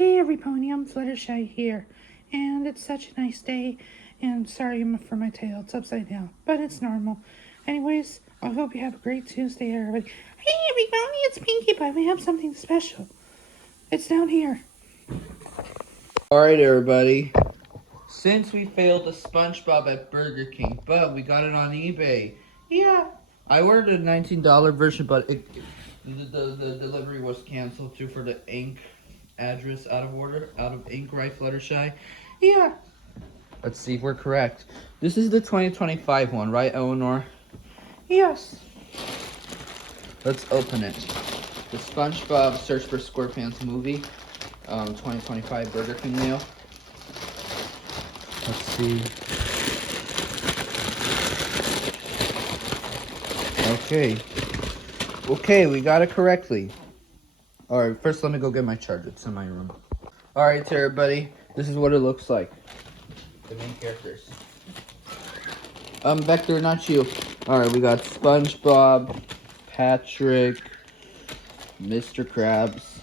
Hey everypony, I'm Fluttershy here, and it's such a nice day, and sorry for my tail, it's upside down, but it's normal. Anyways, I hope you have a great Tuesday, everybody. Hey everybody, it's Pinkie Pie, we have something special. It's down here. Alright everybody, since we failed the SpongeBob at Burger King, but we got it on eBay. Yeah, I ordered a $19 version, but the delivery was canceled too for the ink address out of ink, right, Fluttershy? Yeah. Let's see if we're correct. This is the 2025 one, right, Elinor? Yes. Let's open it. The SpongeBob Search for SquarePants movie, 2025 Burger King meal. Let's see. Okay, we got it correctly. Alright, first let me go get my charger. It's in my room. Alright, everybody. This is what it looks like. The main characters. Vector, not you. Alright, we got SpongeBob, Patrick, Mr. Krabs.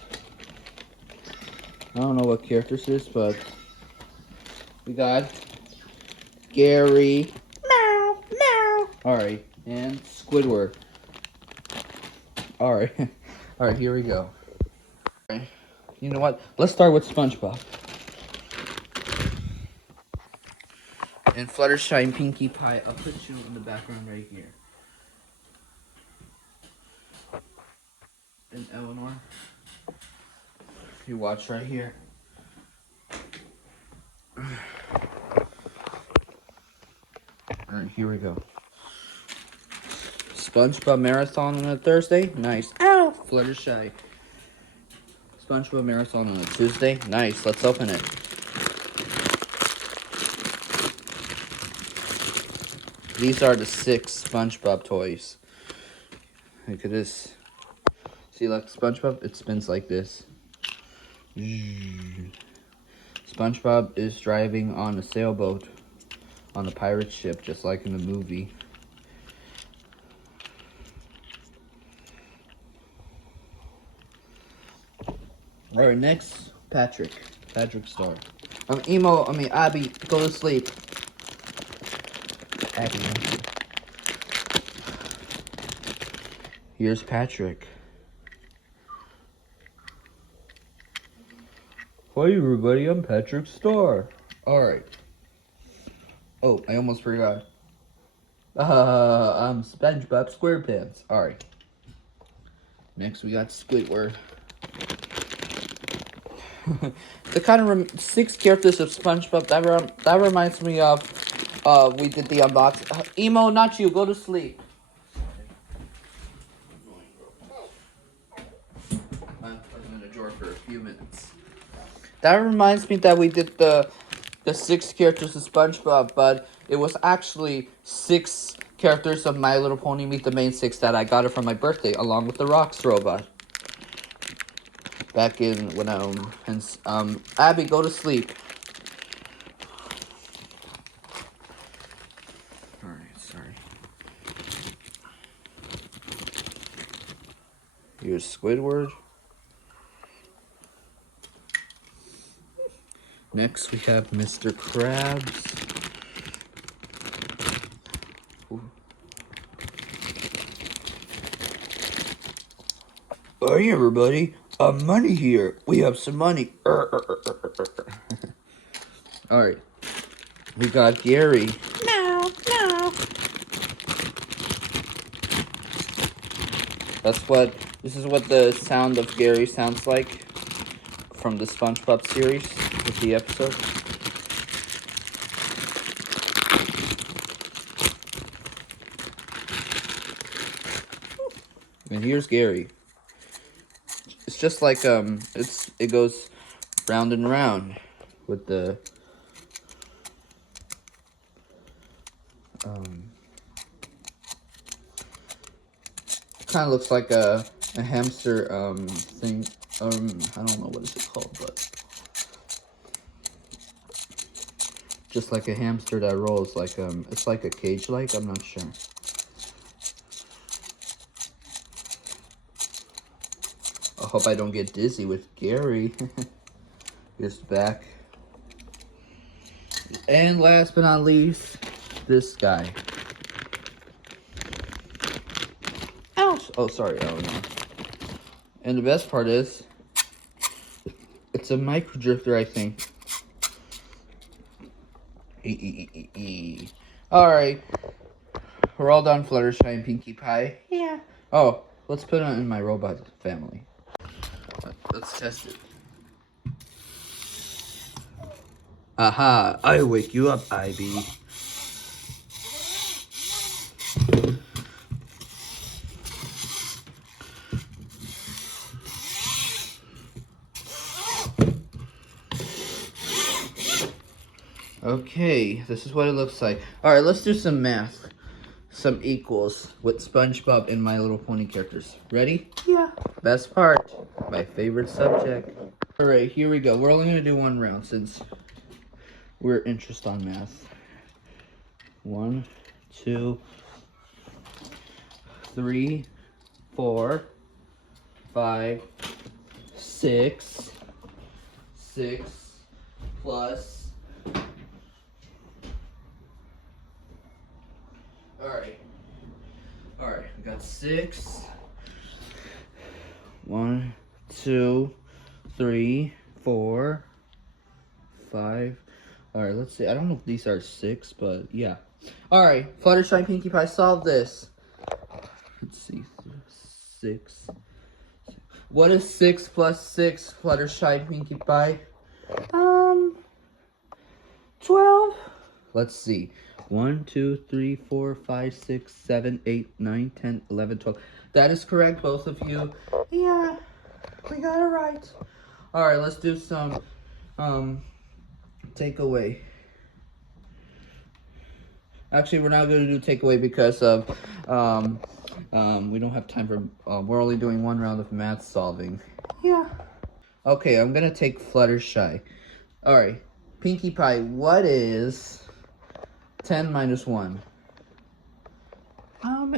I don't know what characters this is, but we got Gary. Meow, meow. Alright, and Squidward. Alright. Alright, here we go. Alright. You know what? Let's start with SpongeBob. And Fluttershy and Pinkie Pie, I'll put you in the background right here. And Elinor, you watch right here. Alright, here we go. SpongeBob Marathon on a Thursday? Nice. Ow! Fluttershy. SpongeBob Marathon on a Tuesday? Nice. Let's open it. These are the 6 SpongeBob toys. Look at this. See, like SpongeBob, it spins like this. SpongeBob is driving on a sailboat on a pirate ship, just like in the movie. Alright, next, Patrick Star. Abby, go to sleep. Abby. Here's Patrick. Hi everybody, I'm Patrick Star. Alright. Oh, I almost forgot. I'm SpongeBob SquarePants. Alright. Next we got Squidward. The kind of 6 characters of SpongeBob that reminds me of we did the unboxing. Emo, not you, go to sleep. I'm in the drawer for a few minutes. That reminds me that we did the 6 characters of SpongeBob, but it was actually 6 characters of My Little Pony Meet the Main 6 that I got it for my birthday, along with the Rocks robot. Back in when Abby, go to sleep. Alright, sorry. Here's Squidward. Next we have Mr. Krabs. Hey everybody, money here. We have some money. Alright. We got Gary. No. This is what the sound of Gary sounds like from the SpongeBob series with the episode. And here's Gary. It's just like it goes round and round with the kind of looks like a hamster thing. I don't know what is it called, but just like a hamster that rolls, like it's like a cage, like I'm not sure. I hope I don't get dizzy with Gary. Here's the back. And last but not least, this guy. Ouch! Oh, sorry, Elinor. And the best part is, it's a micro drifter, I think. Alright. We're all done, Fluttershy and Pinkie Pie. Yeah. Oh, let's put it in my robot family. Let's test it. Aha, I wake you up, Ivy. Okay, this is what it looks like. Alright, let's do some math. Some equals with SpongeBob and My Little Pony characters. Ready? Yeah. Best part, my favorite subject. Alright, here we go. We're only going to do one round since we're interested on math. 1, 2, 3, 4, 5, 6. 6 plus. Alright, we got 6. 1, 2, 3, 4, 5. Alright, let's see. I don't know if these are 6, but yeah. Alright, Fluttershy, Pinkie Pie, solve this. Let's see. 6. What is 6 plus 6, Fluttershy, Pinkie Pie? 12. Let's see. 1, 2, 3, 4, 5, 6, 7, 8, 9, 10, 11, 12. That is correct, both of you. Yeah. We got it right. Alright, let's do some takeaway. Actually, we're not going to do takeaway because of we don't have time for we're only doing one round of math solving. Yeah. Okay, I'm going to take Fluttershy. Alright, Pinkie Pie, what is 10 minus 1?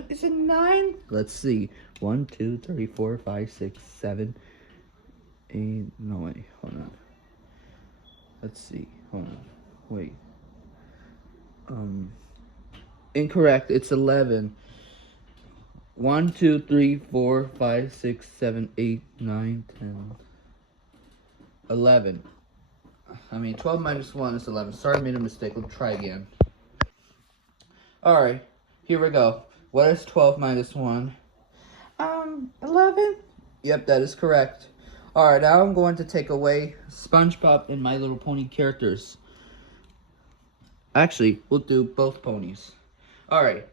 Is it 9? Let's see. 1, 2, 3, 4, 5, 6, 7, 8. No, wait. Hold on. Let's see. Hold on. Wait. Incorrect. It's 11. 1, 2, 3, 4, 5, 6, 7, 8, 9, 10. 11. I mean, 12 minus 1 is 11. Sorry, I made a mistake. Let's try again. Alright, here we go. What is 12 minus 1? 11. Yep, that is correct. Alright, now I'm going to take away SpongeBob and My Little Pony characters. Actually, we'll do both ponies. Alright,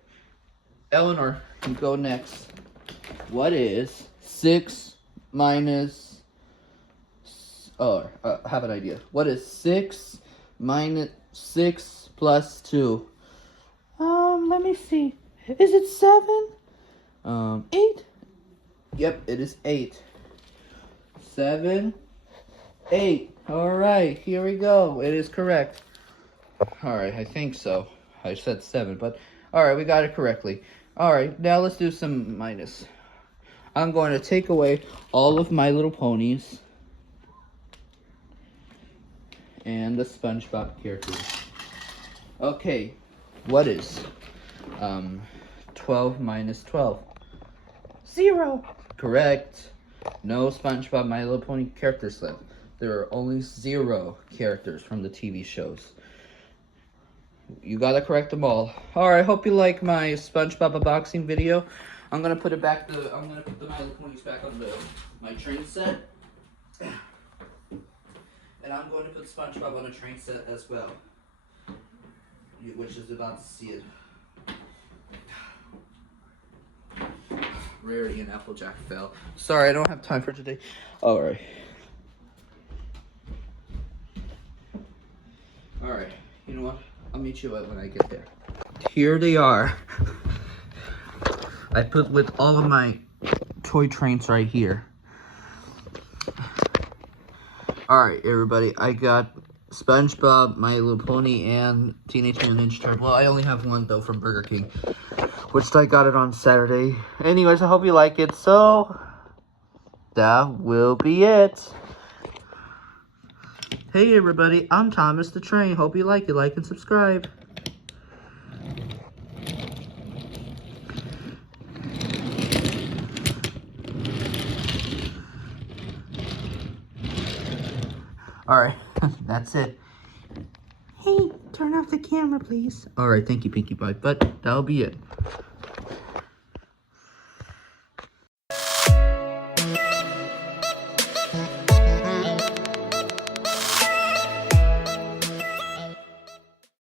Elinor, you go next. What is 6 minus... Oh, I have an idea. What is 6 minus 6 plus 2? Let me see. Is it 7? 8? Yep, it is 8. 7, 8. Alright, here we go. It is correct. Alright, I think so. I said 7, but alright, we got it correctly. Alright, now let's do some minus. I'm going to take away all of My Little Ponies and the SpongeBob characters. Okay, what is 12 minus 12? 0. Correct. No SpongeBob My Little Pony characters left. There are only 0 characters from the TV shows. You gotta correct them all. Alright, hope you like my SpongeBob unboxing video. I'm gonna put it back I'm gonna put the My Little Ponies back on my train set. And I'm going to put SpongeBob on a train set as well. Which is about to see it. Rarity and Applejack fell. Sorry, I don't have time for today. Alright. Alright, you know what? I'll meet you when I get there. Here they are. I put with all of my toy trains right here. Alright, everybody. I got SpongeBob, My Little Pony, and Teenage Mutant Ninja Turtles. Well, I only have one, though, from Burger King, which I got it on Saturday. Anyways, I hope you like it. So, that will be it. Hey everybody, I'm Thomas the Train. Hope you like it. Like and subscribe. Alright, that's it. Hey, turn off the camera, please. Alright, thank you, Pinkie Pie. But that'll be it.